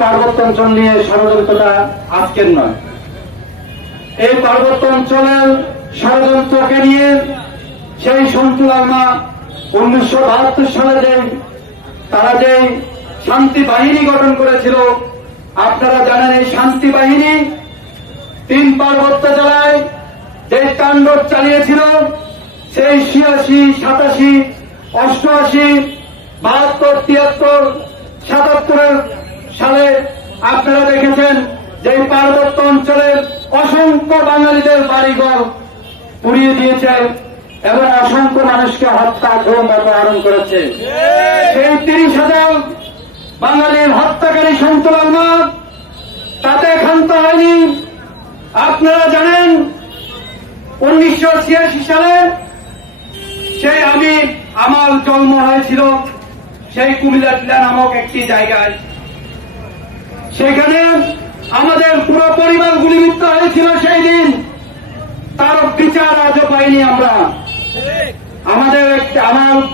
পার্বত্য অঞ্চল নিয়ে ষড়যন্ত্রটা আজকের নয়। এই পার্বত্য অঞ্চলের ষড়যন্ত্রকে নিয়ে সেই সন্তু লারমা 1972 সালে তারা যে শান্তি বাহিনী গঠন করেছিল, আপনারা জানেন এই শান্তি বাহিনী 3 পার্বত্য জেলায় যে তাণ্ডব চালিয়েছিল, সেই 86, 87, 88, 72, 73, 77 সালে আপনারা দেখেছেন যে পার্বত্য অঞ্চলের অসংখ্য বাঙালিদের বাড়িঘর পুড়িয়ে দিয়েছে এবং অসংখ্য মানুষকে হত্যা গুম অপহরণ করেছে। সেই 30,000 বাঙালির হত্যাকারী সন্তু লারমা তাতে ক্ষান্ত হয়নি। আপনারা জানেন 1986 সালে সেই আমার জন্ম হয়েছিল সেই কুমিল্লা নামক একটি জায়গায়। সেখানে আমাদের পুরো পরিবার গুলিবিদ্ধ হয়েছিল সেই দিন, তার বিচার আজও পাইনি আমরা। আমার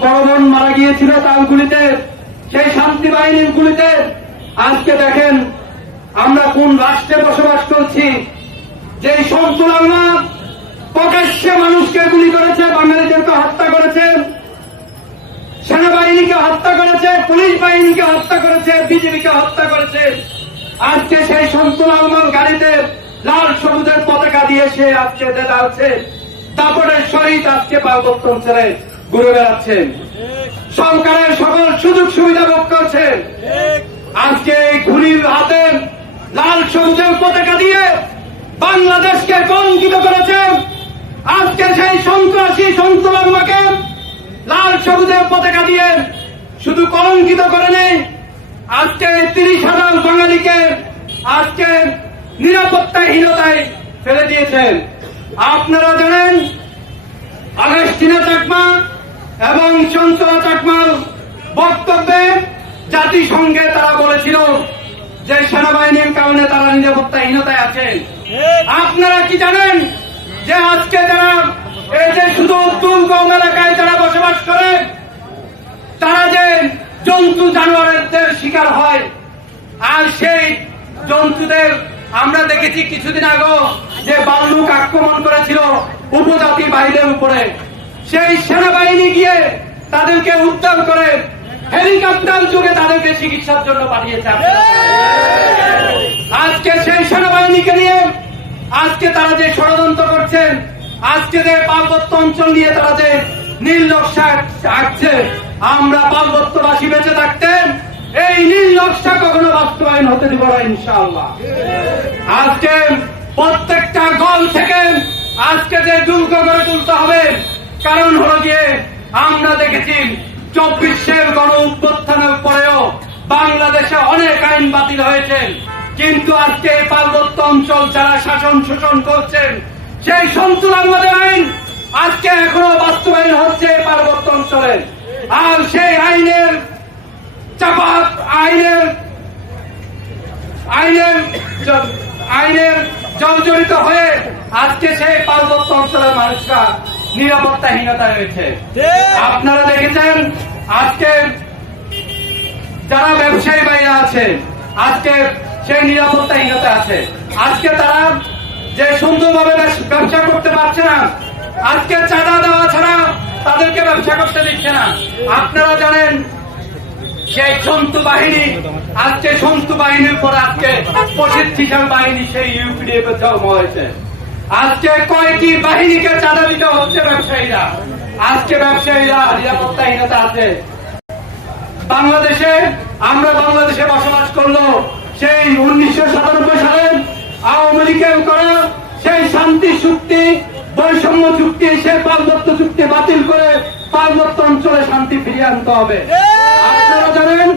বড় বোন মারা গিয়েছিল তার গুলিতে, সেই শান্তি বাহিনীর গুলিতে। আজকে দেখেন আমরা কোন রাষ্ট্রে বসবাস করছি, যে সন্তু লারমা প্রকাশ্যে মানুষকে গুলি করেছে, বাঙালিদেরকে হত্যা করেছে, সেনাবাহিনীকে হত্যা করেছে, পুলিশ বাহিনীকে হত্যা করেছে, বিজেপিকে হত্যা করেছে। আজকে সেই সন্তু লারমার গাড়িতে লাল সবুজের পতাকা দিয়ে সে আজকে দেখাচ্ছে দাপটের সহিত আজকে পার্বত্য অঞ্চলে ঘুরে বেড়াচ্ছেন, সরকারের সকল সুযোগ সুবিধা ভোগ করছেন। আজকে এই ঘুরির হাতে লাল সবুজের পতাকা দিয়ে বাংলাদেশকে কলঙ্কিত করেছেন। আজকে সেই সন্ত্রাসী সন্তু লারমাকে লাল সবুজের পতাকা দিয়ে শুধু কলঙ্কিত করে নেই, আজকে 30,000 বাঙালিকে আজকে নিরাপত্তাহীনতায় ফেলে দিয়েছেন। আপনারা জানেন আগস্টিনা চাকমা এবং চঞ্চলা চাকমার বক্তব্যে জাতিসংঘে তারা বলেছিল যে সেনাবাহিনীর কারণে তারা নিরাপত্তাহীনতায় আছেন। আপনারা কি জানেন যে আজকে যারা এই যে শুধু দুর্গম এলাকায় যারা বসবাস করে, তারা যে জন্তু জানোয়ারদের শিকার হয়, আর সেই জন্তুদের আমরা দেখেছি কিছুদিন আগে যে বাল্লুক আক্রমণ করেছিল উপজাতি বাহিনীর উপরে, সেই সেনাবাহিনী গিয়ে তাদেরকে উদ্ধার করে হেলিকপ্টার যোগে তাদেরকে চিকিৎসার জন্য পাঠিয়েছে। আজকে সেই সেনাবাহিনীকে নিয়ে আজকে তারা যে ষড়যন্ত্র করছেন, আজকে যে পার্বত্য অঞ্চল নিয়ে তারা যে নীল নকশা আঁকছে, আমরা পার্বত্যবাসী বেঁচে থাকতেন এই নীল নকশা কখনো বাস্তবায়ন হতে দিব না ইনশাআল্লাহ। আজকে প্রত্যেকটা গল থেকে আজকে যে দুর্গ গড়ে তুলতে হবে, কারণ হলো গিয়ে আমরা দেখেছি 24-এর গণ অভ্যুত্থানের পরেও বাংলাদেশে অনেক আইন বাতিল হয়েছে, কিন্তু আজকে পার্বত্য অঞ্চল যারা শাসন শোষণ করছেন, সেই সন্তু লারমাদের আইন আজকে এখনো বাস্তবায়ন হচ্ছে পার্বত্য অঞ্চলে। আর সেই আইনের চাপাত আইনের জর্জরিত হয়ে আজকে সেই পার্বত্য অঞ্চলের মানুষরা নিরাপত্তাহীনতা রয়েছে। আপনারা দেখেছেন আজকে যারা ব্যবসায়ী ভাইরা আছে, আজকে সেই নিরাপত্তাহীনতা আছে। আজকে তারা যে সুন্দরভাবে ব্যবসা করতে পারছে না, আজকে চাঁদা দেওয়া ছাড়া তাদেরকে ব্যবসা করতে দিচ্ছে না। আপনারা জানেন সেই সন্তু বাহিনী, আজকে সন্তু বাহিনীর পর আজকে প্রশিক্ষণ বাহিনী সেই ইউপিডিএফ এর জন্ম হয়েছে। আজকে কয়েকটি বাহিনীকে চাঁদা দিতে হচ্ছে ব্যবসায়ীরা। আজকে ব্যবসায়ীরা নিরাপত্তাহীনতা আছে। আমরা বাংলাদেশে বসবাস করলো সেই 1997 সালে আওয়ামী লীগের করা সেই শান্তি চুক্তি, বৈষম্য চুক্তি, সেই পার্বত্য চুক্তি বাতিল করে পার্বত্য অঞ্চলে শান্তি ফিরিয়ে আনতে হবে। আপনারা জানেন